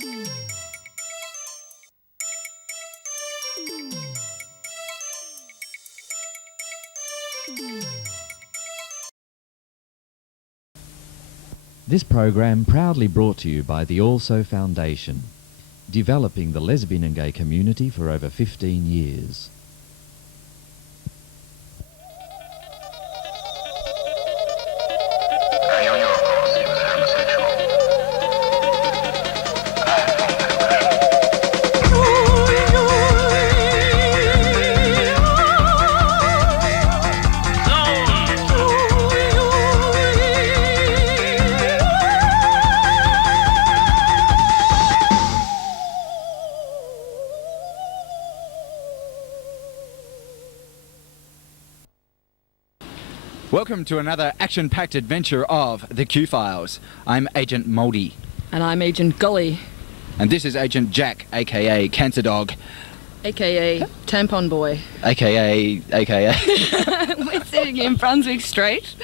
This program proudly brought to you by the Also Foundation, developing the lesbian and gay community for over 15 years. Welcome to another action-packed adventure of the Q-Files. I'm Agent Mouldy. And I'm Agent Gully. And this is Agent Jack, a.k.a. Cancer Dog. A.k.a. Tampon Boy. A.k.a. We're sitting in Brunswick Street.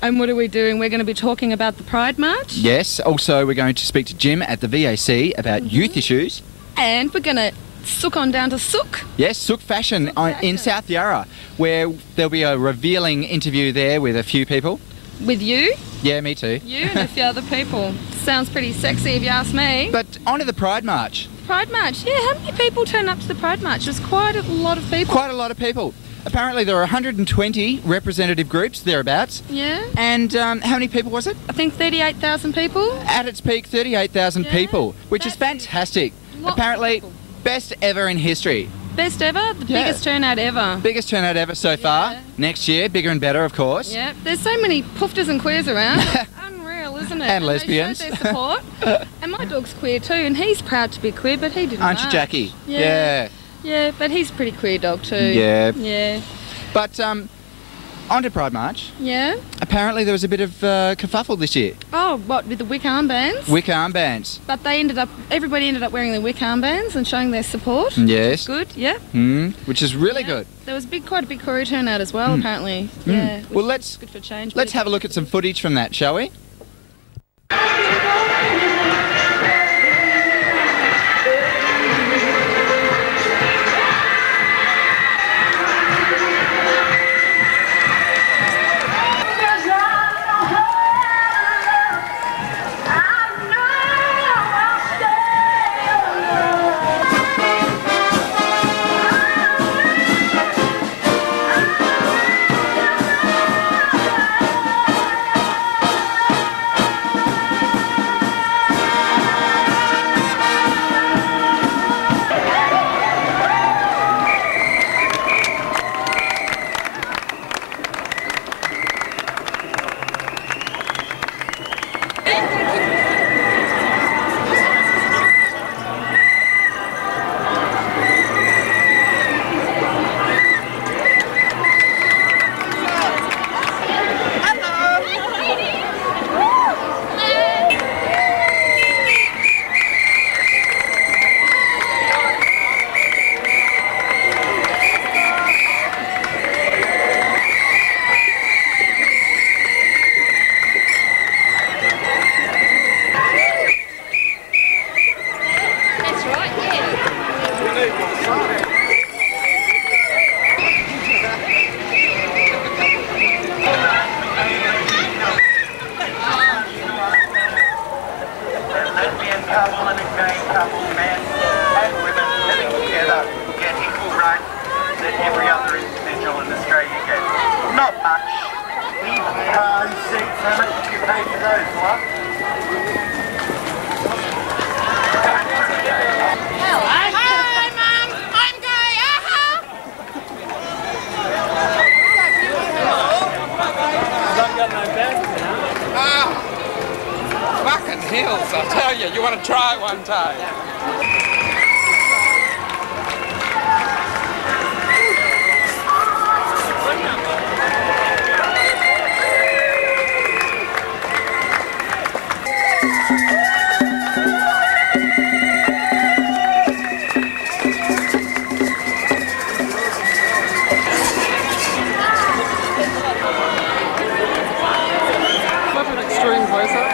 And what are we doing? We're going to be talking about the Pride March. Yes, also we're going to speak to Jim at the VAC about youth issues. And we're going to sook on down to Sook. Yes, Sook Fashion in South Yarra, where there'll be a revealing interview there with a few people. With you? Yeah, me too. You and a few other people. Sounds pretty sexy if you ask me. But on to the Pride March. Pride March, yeah, how many people turn up to the Pride March? There's quite a lot of people. Quite a lot of people. Apparently there are 120 representative groups, thereabouts. Yeah. And how many people was it? I think 38,000 people. At its peak, 38,000 Yeah, people, which is fantastic. Apparently, best ever in history. Best ever? The biggest turnout ever. Biggest turnout ever so far. Next year, bigger and better, of course. Yeah, there's so many poofters and queers around. Unreal, isn't it? And lesbians. They showed their support. And my dog's queer too, and he's proud to be queer, but he didn't. Aren't you, Jackie? Yeah. Yeah, but he's a pretty queer dog too. Yeah. Yeah. But on to Pride March. Yeah. Apparently there was a bit of kerfuffle this year. Oh, what, with the wick armbands? Wick armbands. But everybody ended up wearing the wick armbands and showing their support. Yes. Good, yeah. Which is really good. There was quite a big Koori turnout as well, apparently. Yeah. Well, let's good for change. Let's have a look at some footage from that, shall we? Hills, I'll tell you. You want to try one time? Extreme close-up.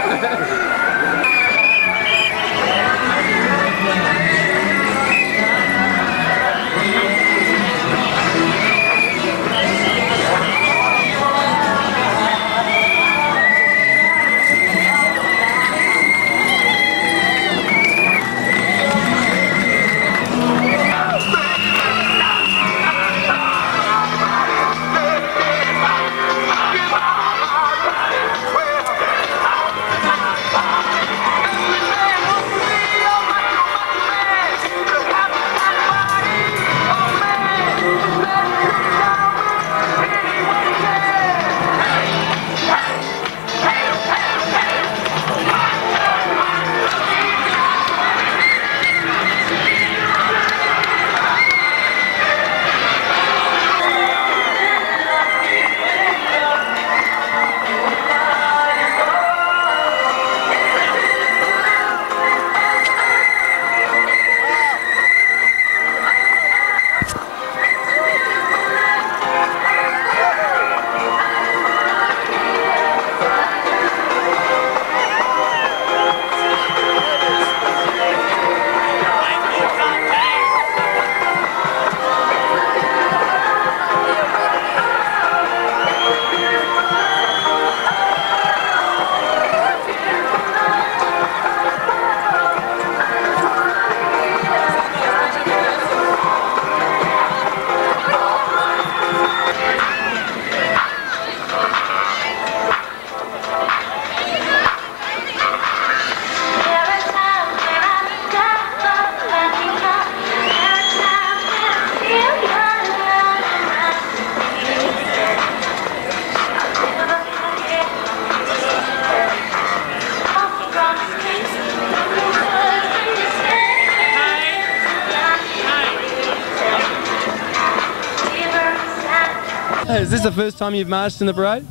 this the first time you've marched in the parade?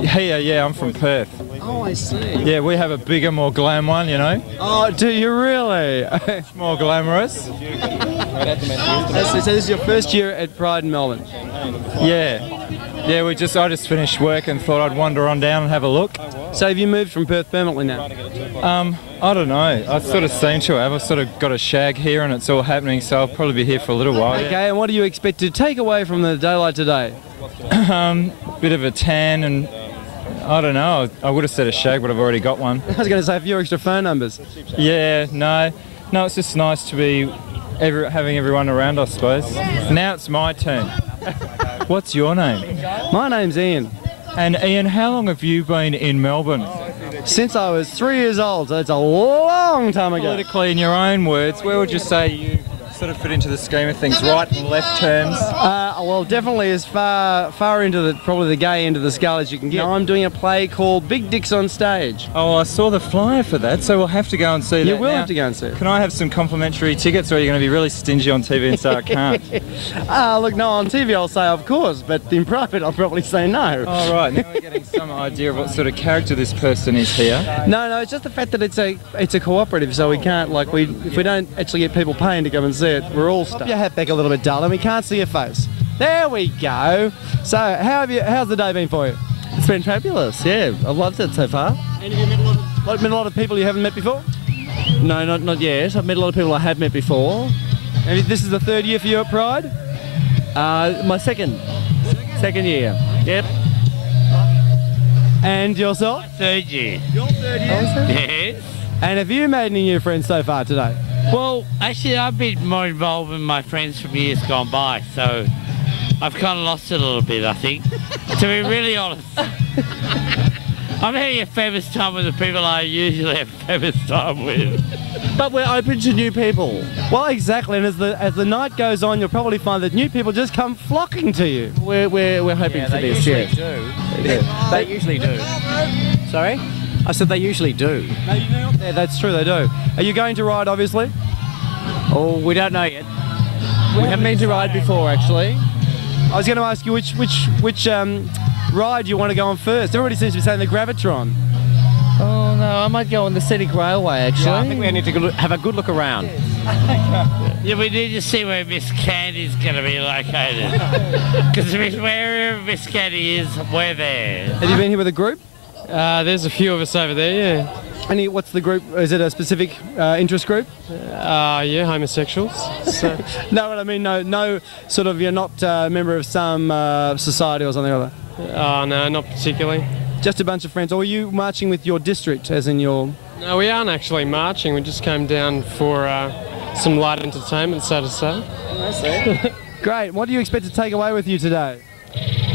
Here, yeah, I'm from Perth. Oh, I see. Yeah, we have a bigger, more glam one, you know. Oh, do you really? It's more glamorous. So this is your first year at Pride in Melbourne? Yeah. Yeah, I just finished work and thought I'd wander on down and have a look. So have you moved from Perth permanently now? I don't know. I sort of seem to have. I've sort of got a shag here and it's all happening, so I'll probably be here for a little while. Okay, and what do you expect to take away from the daylight today? Bit of a tan and I don't know. I would have said a shag, but I've already got one. I was going to say a few extra phone numbers. Yeah, no, it's just nice to be having everyone around, I suppose. Now it's my turn. What's your name? My name's Ian. And Ian, how long have you been in Melbourne? Since I was 3 years old, so it's a long time ago. Politically, in your own words, where would you say you sort of fit into the scheme of things, right and left terms? Well, definitely as far into probably the gay end of the scale as you can get. I'm doing a play called Big Dicks on Stage. Oh, I saw the flyer for that, so we'll have to go and see that. You will now. have to go and see it. Can I have some complimentary tickets, or are you going to be really stingy on TV and say I can't? Look, no, on TV I'll say of course, but in private I'll probably say no. Oh, right, now we're getting some idea of what sort of character this person is here. No, it's just the fact that it's a cooperative, so we can't, like, if we don't actually get people paying to come and see it, we're all stuck. Pop your hat back a little bit, darling, we can't see your face. There we go. So, how's the day been for you? It's been fabulous, yeah. I've loved it so far. And have you met a lot of people you haven't met before? No, not yet. I've met a lot of people I have met before. And this is the third year for you at Pride? My second year. Yep. And yourself? Third year. Your third year? Yes. And have you made any new friends so far today? Well, actually, I've been more involved with my friends from years gone by, so I've kind of lost it a little bit, I think. To be really honest. I'm having a fabulous time with the people I usually have a fabulous time with. But we're open to new people. Well, exactly, and as the night goes on, you'll probably find that new people just come flocking to you. We're hoping for this, yeah. They usually do. Sorry? I said they usually do. Yeah, that's true, they do. Are you going to ride, obviously? Oh, we don't know yet. We haven't been to ride before, actually. I was going to ask you which ride you want to go on first. Everybody seems to be saying the Gravitron. Oh, no, I might go on the Scenic Railway, actually. Yeah, I think we need to have a good look around. Yeah, we need to see where Miss Candy's going to be located. Because wherever Miss Candy is, we're there. Have you been here with a group? There's a few of us over there, yeah. And what's the group? Is it a specific interest group? Yeah, homosexuals. So. No, what I mean, no sort of, you're not a member of some society or something like that? No, not particularly. Just a bunch of friends. Or are you marching with your district, as in your... No, we aren't actually marching. We just came down for some light entertainment, so to say. I see. Great. What do you expect to take away with you today?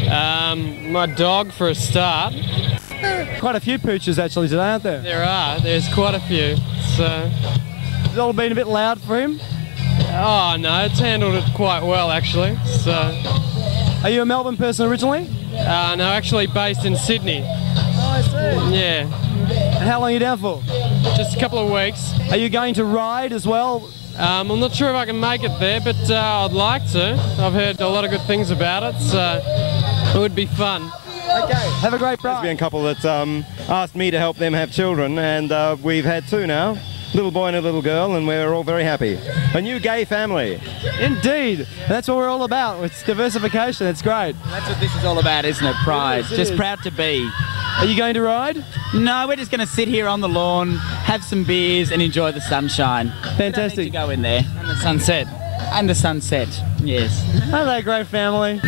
My dog, for a start. Quite a few pooches actually today, aren't there? There's quite a few. So. Has it all been a bit loud for him? Oh no, it's handled it quite well actually. So. Are you a Melbourne person originally? No, actually based in Sydney. Oh, I see. Yeah. And how long are you down for? Just a couple of weeks. Are you going to ride as well? I'm not sure if I can make it there, but I'd like to. I've heard a lot of good things about it, so it would be fun. Okay, have a great Pride. There's been a couple that asked me to help them have children, and we've had two now, little boy and a little girl, and we're all very happy. A new gay family. Indeed, and that's what we're all about. It's diversification. It's great. That's what this is all about, isn't it? Pride. It is. Just proud to be. Are you going to ride? No, we're just going to sit here on the lawn, have some beers, and enjoy the sunshine. Fantastic. We don't need to go in there. And the sunset. And the sunset. Yes. Aren't they a great family?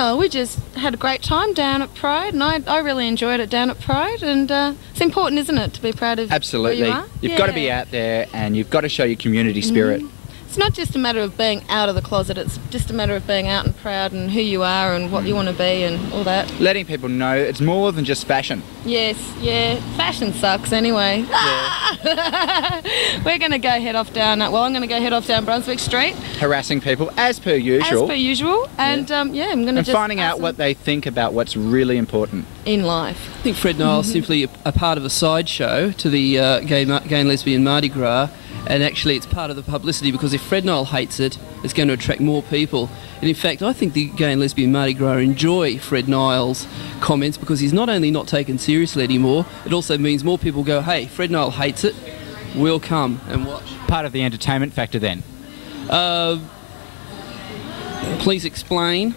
Oh, we just had a great time down at Pride, and I really enjoyed it down at Pride, and it's important, isn't it, to be proud of Absolutely. who you are? You've got to be out there and you've got to show your community spirit. It's not just a matter of being out of the closet, it's just a matter of being out and proud and who you are and what you want to be and all that. Letting people know it's more than just fashion. Yes, yeah. Fashion sucks anyway. We're going to go head off down, I'm going to go head off down Brunswick Street. Harassing people as per usual. As per usual. And I'm going to And just finding ask out them what they think about what's really important. in life. I think Fred Nile's simply a part of a sideshow to the gay and lesbian Mardi Gras, and actually it's part of the publicity, because if Fred Nile hates it, it's going to attract more people. And in fact, I think the gay and lesbian Mardi Gras enjoy Fred Nile's comments, because he's not only not taken seriously anymore, it also means more people go, hey, Fred Nile hates it, we'll come and watch. Part of the entertainment factor then? Please explain.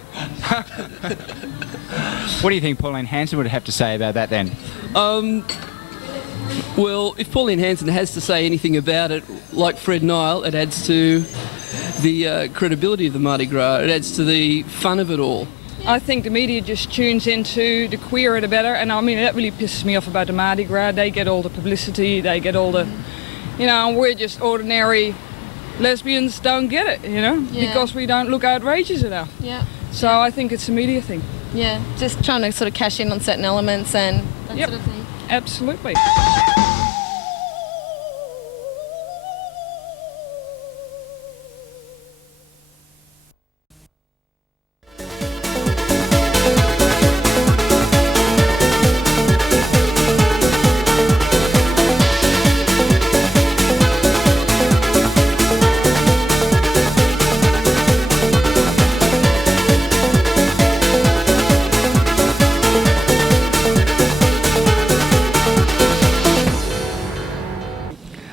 What do you think Pauline Hanson would have to say about that then? Well, if Pauline Hanson has to say anything about it, like Fred Nile, it adds to the credibility of the Mardi Gras. It adds to the fun of it all. I think the media just tunes into the queer the better, and I mean that really pisses me off about the Mardi Gras. They get all the publicity, they get all the, we're just ordinary lesbians don't get it, because we don't look outrageous enough. Yeah. So I think it's a media thing. Yeah, just trying to sort of cash in on certain elements and that sort of thing. Absolutely.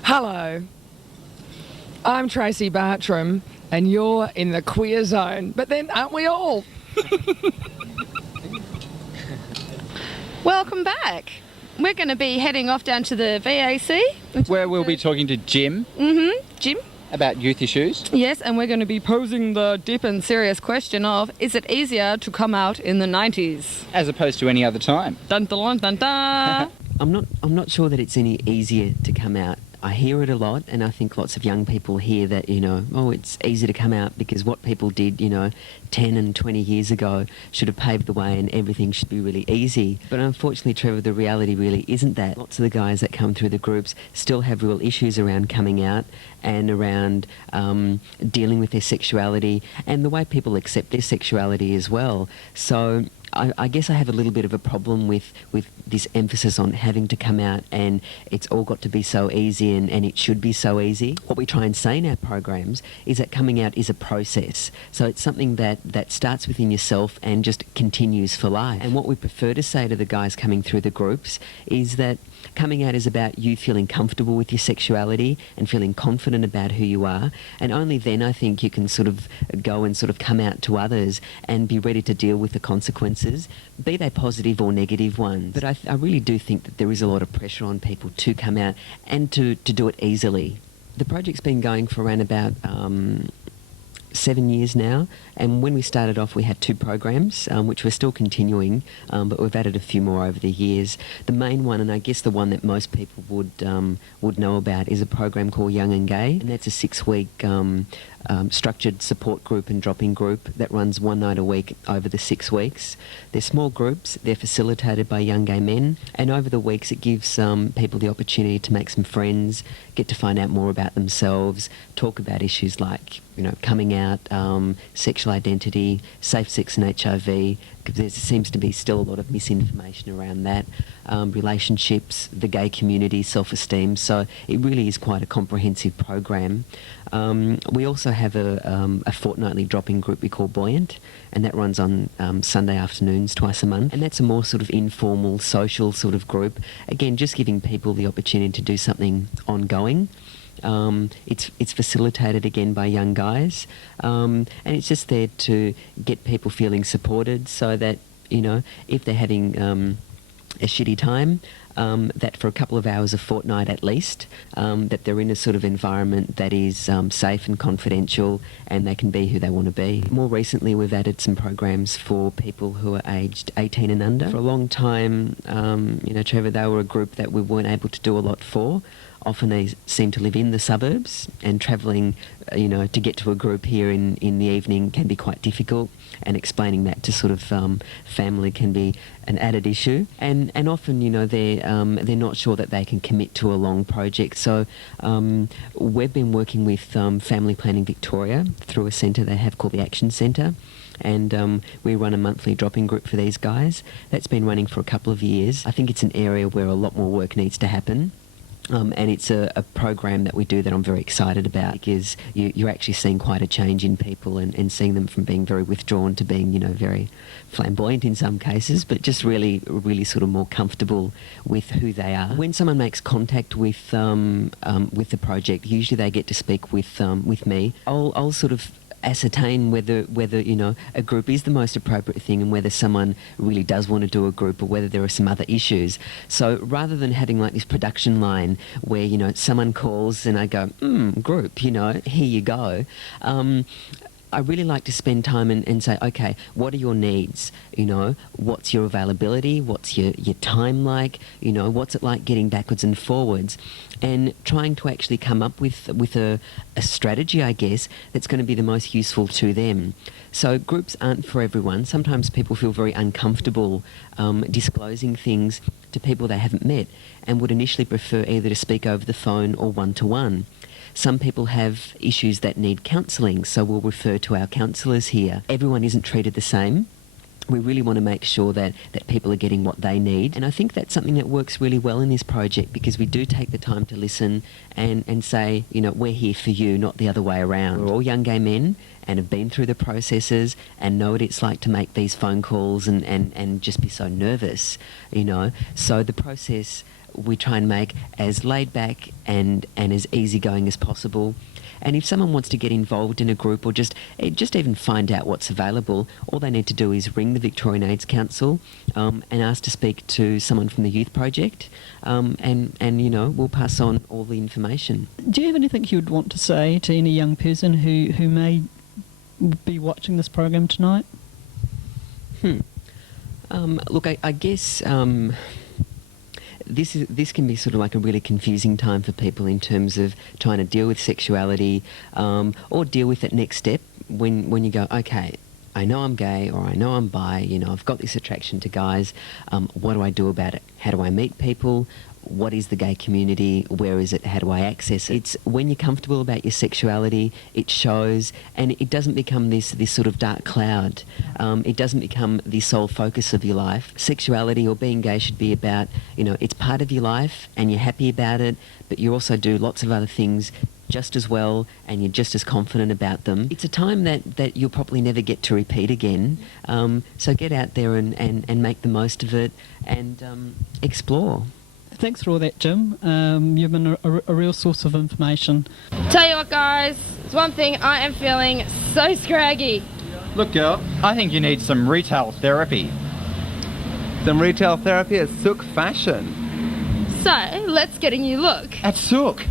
Hello, I'm Tracy Bartram and you're in the queer zone, but then aren't we all? Welcome back. We're going to be heading off down to the VAC. Where we'll be talking to Jim. Jim? About youth issues. Yes, and we're going to be posing the deep and serious question of, is it easier to come out in the 90s? As opposed to any other time. Dun dun dun dun. I'm not sure that it's any easier to come out. I hear it a lot, and I think lots of young people hear that, it's easy to come out because what people did, 10 and 20 years ago should have paved the way and everything should be really easy. But unfortunately, Trevor, the reality really isn't that. Lots of the guys that come through the groups still have real issues around coming out and around dealing with their sexuality and the way people accept their sexuality as well. So I guess I have a little bit of a problem with this emphasis on having to come out and it's all got to be so easy and it should be so easy. What we try and say in our programs is that coming out is a process. So it's something that starts within yourself and just continues for life. And what we prefer to say to the guys coming through the groups is that coming out is about you feeling comfortable with your sexuality and feeling confident about who you are, and only then I think you can sort of go and sort of come out to others and be ready to deal with the consequences, be they positive or negative ones. But I really do think that there is a lot of pressure on people to come out and to do it easily. The project's been going for around about 7 years now, and when we started off we had 2 programs which we're still continuing, but we've added a few more over the years. The main one, and I guess the one that most people would know about, is a program called Young and Gay, and that's a 6-week structured support group and drop-in group that runs one night a week over the 6 weeks. They're small groups, they're facilitated by young gay men, and over the weeks it gives people the opportunity to make some friends, get to find out more about themselves, talk about issues like coming out, sexual identity, safe sex and HIV, because there seems to be still a lot of misinformation around that, relationships, the gay community, self-esteem. So it really is quite a comprehensive program. We also have a fortnightly drop-in group we call Buoyant, and that runs on Sunday afternoons twice a month, and that's a more sort of informal, social sort of group. Again, just giving people the opportunity to do something ongoing. It's facilitated again by young guys, and it's just there to get people feeling supported, so that if they're having a shitty time, that for a couple of hours a fortnight at least, that they're in a sort of environment that is safe and confidential, and they can be who they want to be. More recently, we've added some programs for people who are aged 18 and under. For a long time, Trevor, they were a group that we weren't able to do a lot for. Often they seem to live in the suburbs, and travelling, to get to a group here in the evening can be quite difficult, and explaining that to sort of family can be an added issue. And often, they're not sure that they can commit to a long project. So we've been working with Family Planning Victoria through a centre they have called the Action Centre. And we run a monthly drop-in group for these guys. That's been running for a couple of years. I think it's an area where a lot more work needs to happen. And it's a program that we do that I'm very excited about, because you're actually seeing quite a change in people, and seeing them from being very withdrawn to being, very flamboyant in some cases, but just really, really sort of more comfortable with who they are. When someone makes contact with the project, usually they get to speak with me. I'll sort of ascertain whether a group is the most appropriate thing, and whether someone really does want to do a group, or whether there are some other issues. So rather than having like this production line where someone calls and I go group, here you go, I really like to spend time and say, okay, what are your needs? What's your availability? What's your time like? What's it like getting backwards and forwards? And trying to actually come up with a strategy, I guess, that's going to be the most useful to them. So groups aren't for everyone. Sometimes people feel very uncomfortable disclosing things to people they haven't met, and would initially prefer either to speak over the phone or one-to-one. Some people have issues that need counselling, so we'll refer to our counsellors here. Everyone isn't treated the same. We really want to make sure that people are getting what they need. And I think that's something that works really well in this project, because we do take the time to listen and say, we're here for you, not the other way around. We're all young gay men and have been through the processes and know what it's like to make these phone calls and just be so nervous, So the process we try and make as laid back and as easygoing as possible. And if someone wants to get involved in a group, or just even find out what's available, all they need to do is ring the Victorian AIDS Council and ask to speak to someone from the Youth Project, and we'll pass on all the information. Do you have anything you would want to say to any young person who may be watching this program tonight? Look, I guess this can be sort of like a really confusing time for people in terms of trying to deal with sexuality, or deal with that next step when you go, okay, I know I'm gay, or I know I'm bi, I've got this attraction to guys, what do I do about it? How do I meet people? What is the gay community? Where is it? How do I access it? It's when you're comfortable about your sexuality, it shows, and it doesn't become this sort of dark cloud. It doesn't become the sole focus of your life. Sexuality or being gay should be about, it's part of your life and you're happy about it, but you also do lots of other things just as well, and you're just as confident about them. It's a time that you'll probably never get to repeat again. So get out there and make the most of it, and explore. Thanks for all that, Jim. You've been a real source of information. Tell you what, guys, there's one thing I am feeling so scraggy. Look, girl, I think you need some retail therapy. Some retail therapy at Sook Fashion. So, let's get a new look. At Sook?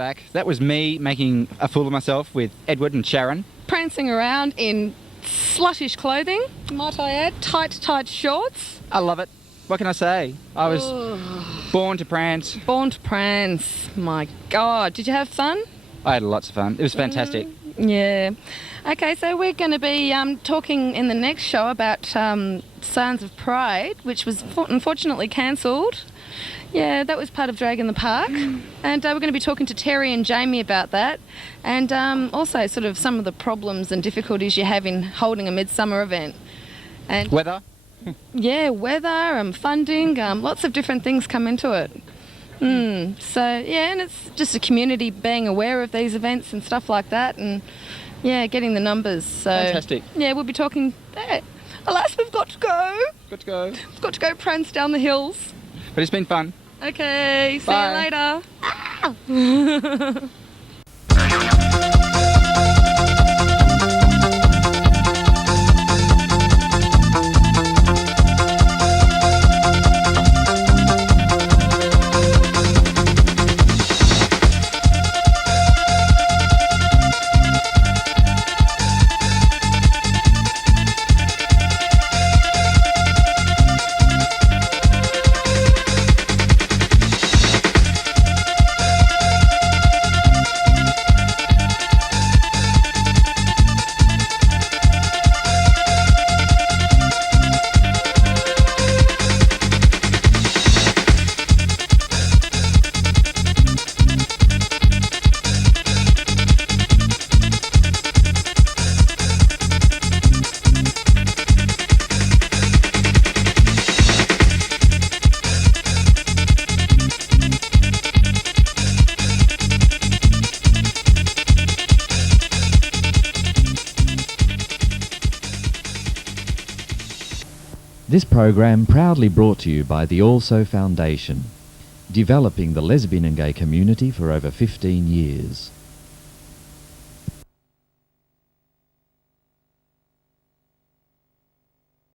back. That was me making a fool of myself with Edward and Sharon. Prancing around in sluttish clothing, might I add. Tight shorts. I love it. What can I say? I was born to prance. Born to prance. My God. Did you have fun? I had lots of fun. It was fantastic. Yeah. Okay, so we're going to be talking in the next show about Sons of Pride, which was unfortunately cancelled. Yeah, that was part of Drag in the Park. And we're going to be talking to Terry and Jamie about that. And also sort of some of the problems and difficulties you have in holding a midsummer event. And weather? Yeah, weather, funding, lots of different things come into it. So, yeah, and it's just a community being aware of these events and stuff like that, and, yeah, getting the numbers. So, fantastic. Yeah, we'll be talking there. Alas, we've got to go. Got to go. We've got to go prance down the hills. But it's been fun. Okay, see Bye. you later. This program proudly brought to you by the Also Foundation, developing the lesbian and gay community for over 15 years.